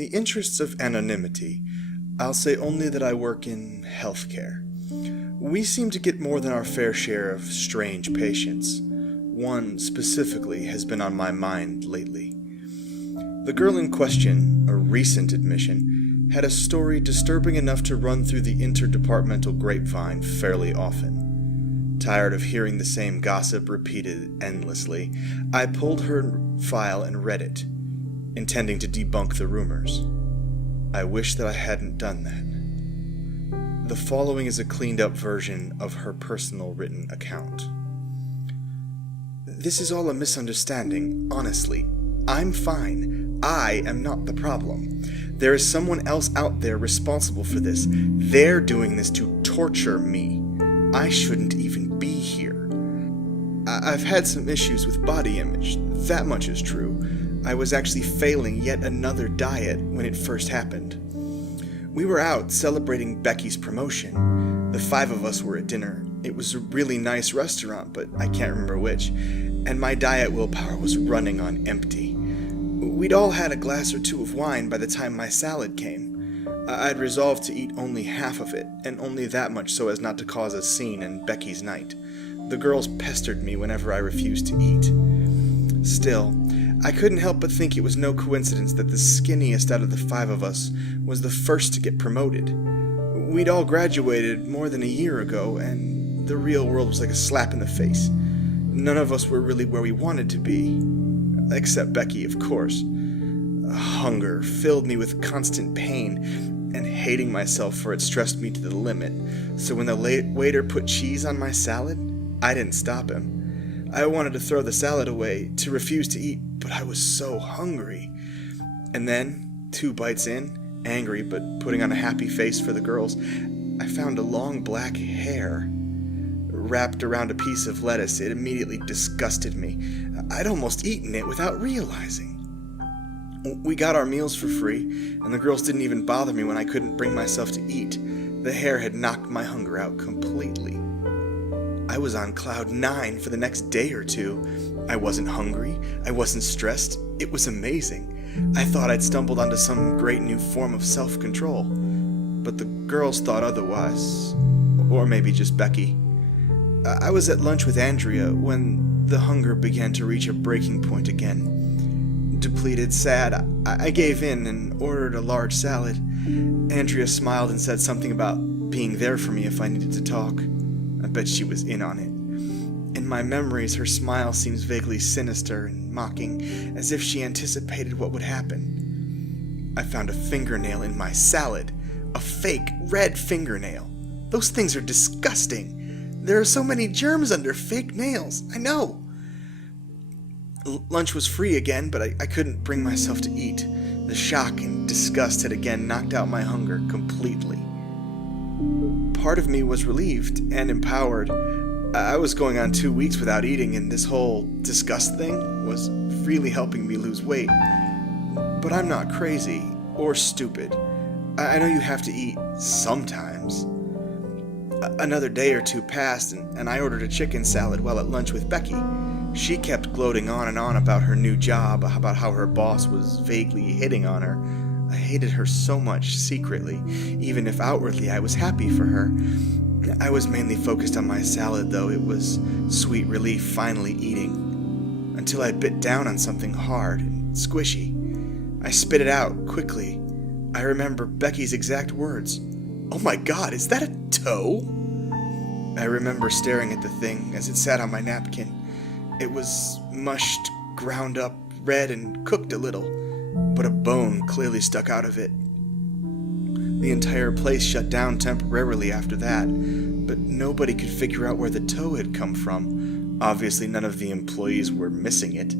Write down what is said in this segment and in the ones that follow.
the interests of anonymity, I'll say only that I work in healthcare. We seem to get more than our fair share of strange patients. One specifically has been on my mind lately. The girl in question, a recent admission, had a story disturbing enough to run through the interdepartmental grapevine fairly often. Tired of hearing the same gossip repeated endlessly, I pulled her file and read it, intending to debunk the rumors. I wish that I hadn't done that. The following is a cleaned-up version of her personal written account. This is all a misunderstanding, honestly. I'm fine. I am not the problem. There is someone else out there responsible for this. They're doing this to torture me. I shouldn't even be here. I've had some issues with body image. That much is true. I was actually failing yet another diet when it first happened. We were out celebrating Becky's promotion. The 5 of us were at dinner. It was a really nice restaurant, but I can't remember which, and my diet willpower was running on empty. We'd all had a glass or 2 of wine by the time my salad came. I'd resolved to eat only half of it, and only that much so as not to cause a scene in Becky's night. The girls pestered me whenever I refused to eat. Still, I couldn't help but think it was no coincidence that the skinniest out of the 5 of us was the first to get promoted. We'd all graduated more than a year ago, and the real world was like a slap in the face. None of us were really where we wanted to be. Except Becky, of course. Hunger filled me with constant pain, and hating myself for it stressed me to the limit. So when the waiter put cheese on my salad, I didn't stop him. I wanted to throw the salad away, to refuse to eat, but I was so hungry. And then, 2 bites in, angry but putting on a happy face for the girls, I found a long black hair wrapped around a piece of lettuce. It immediately disgusted me. I'd almost eaten it without realizing. We got our meals for free, and the girls didn't even bother me when I couldn't bring myself to eat. The hair had knocked my hunger out completely. I was on cloud 9 for the next day or 2. I wasn't hungry. I wasn't stressed. It was amazing. I thought I'd stumbled onto some great new form of self-control. But the girls thought otherwise. Or maybe just Becky. I was at lunch with Andrea when the hunger began to reach a breaking point again. Depleted, sad, I gave in and ordered a large salad. Andrea smiled and said something about being there for me if I needed to talk. I bet she was in on it. In my memories, her smile seems vaguely sinister and mocking, as if she anticipated what would happen. I found a fingernail in my salad. A fake red fingernail. Those things are disgusting. There are so many germs under fake nails. I know. Lunch was free again, but I couldn't bring myself to eat. The shock and disgust had again knocked out my hunger completely. Part of me was relieved and empowered. I was going on 2 weeks without eating, and this whole disgust thing was really helping me lose weight. But I'm not crazy or stupid. I know you have to eat sometimes. Another day or 2 passed, and I ordered a chicken salad while at lunch with Becky. She kept gloating on and on about her new job, about how her boss was vaguely hitting on her. I hated her so much secretly, even if outwardly I was happy for her. I was mainly focused on my salad, though. It was sweet relief finally eating, until I bit down on something hard and squishy. I spit it out quickly. I remember Becky's exact words. "Oh my God, is that a toe?" I remember staring at the thing as it sat on my napkin. It was mushed, ground up, red, and cooked a little, but a bone clearly stuck out of it. The entire place shut down temporarily after that, but nobody could figure out where the toe had come from. Obviously, none of the employees were missing it,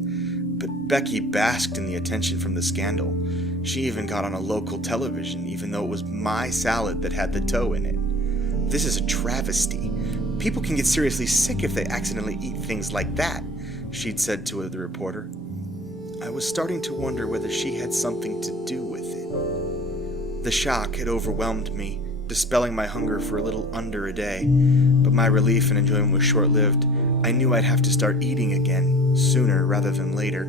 but Becky basked in the attention from the scandal. She even got on a local television, even though it was my salad that had the toe in it. This is a travesty. People can get seriously sick if they accidentally eat things like that, she'd said to the reporter. I was starting to wonder whether she had something to do with it. The shock had overwhelmed me, dispelling my hunger for a little under a day, but my relief and enjoyment was short-lived. I knew I'd have to start eating again, sooner rather than later.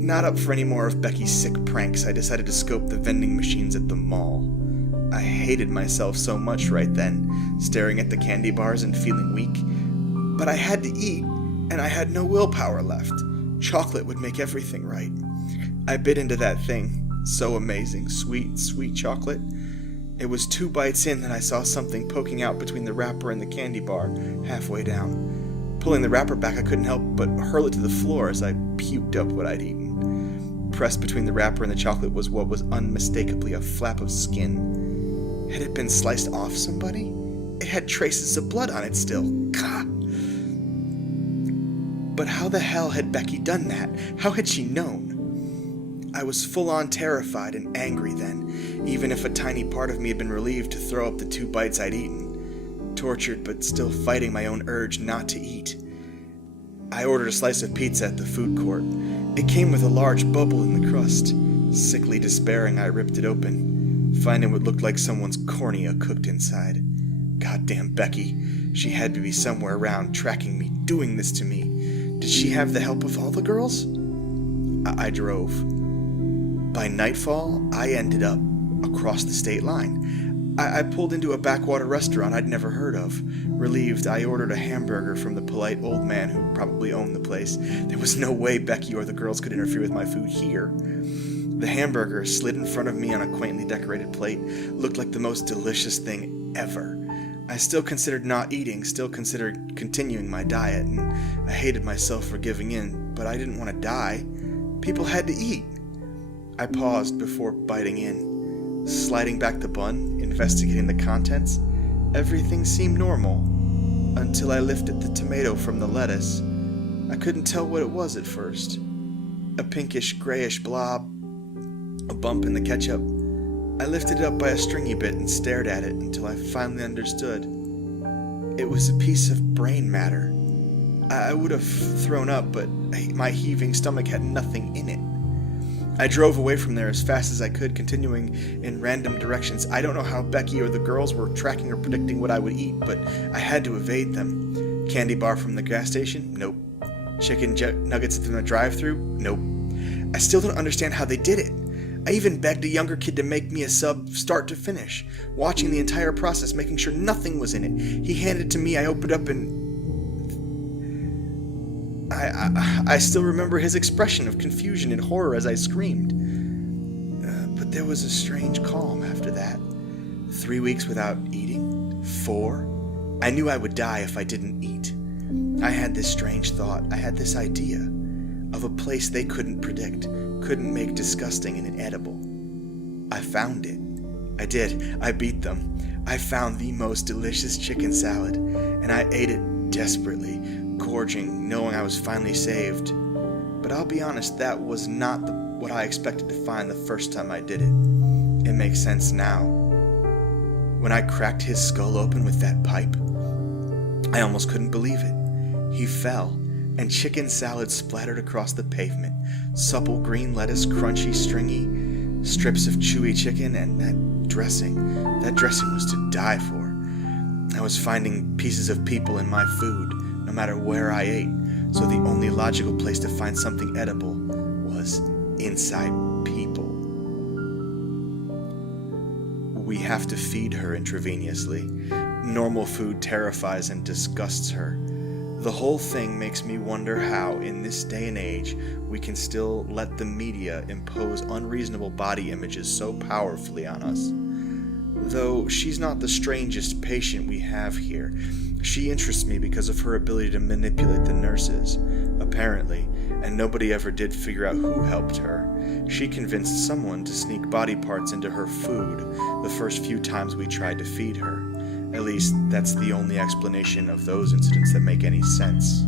Not up for any more of Becky's sick pranks, I decided to scope the vending machines at the mall. I hated myself so much right then, staring at the candy bars and feeling weak. But I had to eat, and I had no willpower left. Chocolate would make everything right. I bit into that thing. So amazing. Sweet, sweet chocolate. It was 2 bites in that I saw something poking out between the wrapper and the candy bar, halfway down. Pulling the wrapper back, I couldn't help but hurl it to the floor as I puked up what I'd eaten. Pressed between the wrapper and the chocolate was what was unmistakably a flap of skin. Had it been sliced off somebody? It had traces of blood on it still. Gah! But how the hell had Becky done that? How had she known? I was full-on terrified and angry then, even if a tiny part of me had been relieved to throw up the 2 bites I'd eaten. Tortured, but still fighting my own urge not to eat. I ordered a slice of pizza at the food court. It came with a large bubble in the crust. Sickly despairing, I ripped it open, finding what looked like someone's cornea cooked inside. Goddamn Becky. She had to be somewhere around, tracking me, doing this to me. Did she have the help of all the girls? I drove. By nightfall, I ended up across the state line. I pulled into a backwater restaurant I'd never heard of. Relieved, I ordered a hamburger from the polite old man who probably owned the place. There was no way Becky or the girls could interfere with my food here. The hamburger, slid in front of me on a quaintly decorated plate, looked like the most delicious thing ever. I still considered not eating, still considered continuing my diet, and I hated myself for giving in, but I didn't want to die. People had to eat. I paused before biting in. Sliding back the bun, investigating the contents, everything seemed normal, until I lifted the tomato from the lettuce. I couldn't tell what it was at first. A pinkish, grayish blob, a bump in the ketchup. I lifted it up by a stringy bit and stared at it until I finally understood. It was a piece of brain matter. I would have thrown up, but my heaving stomach had nothing in it. I drove away from there as fast as I could, continuing in random directions. I don't know how Becky or the girls were tracking or predicting what I would eat, but I had to evade them. Candy bar from the gas station? Nope. Chicken nuggets from the drive-thru? Nope. I still don't understand how they did it. I even begged a younger kid to make me a sub start to finish, watching the entire process, making sure nothing was in it. He handed it to me, I opened up and... I still remember his expression of confusion and horror as I screamed. But there was a strange calm after that. 3 weeks without eating? 4? I knew I would die if I didn't eat. I had this strange thought, I had this idea of a place they couldn't predict, couldn't make disgusting and inedible. I found it. I did. I beat them. I found the most delicious chicken salad, and I ate it desperately, gorging, knowing I was finally saved. But I'll be honest, that was not what I expected to find the first time I did it. It makes sense now. When I cracked his skull open with that pipe, I almost couldn't believe it. He fell, and chicken salad splattered across the pavement. Supple green lettuce, crunchy, stringy, strips of chewy chicken, and that dressing. That dressing was to die for. I was finding pieces of people in my food, no matter where I ate, so the only logical place to find something edible was inside people. We have to feed her intravenously. Normal food terrifies and disgusts her. The whole thing makes me wonder how, in this day and age, we can still let the media impose unreasonable body images so powerfully on us. Though she's not the strangest patient we have here. She interests me because of her ability to manipulate the nurses, apparently, and nobody ever did figure out who helped her. She convinced someone to sneak body parts into her food the first few times we tried to feed her. At least, that's the only explanation of those incidents that make any sense.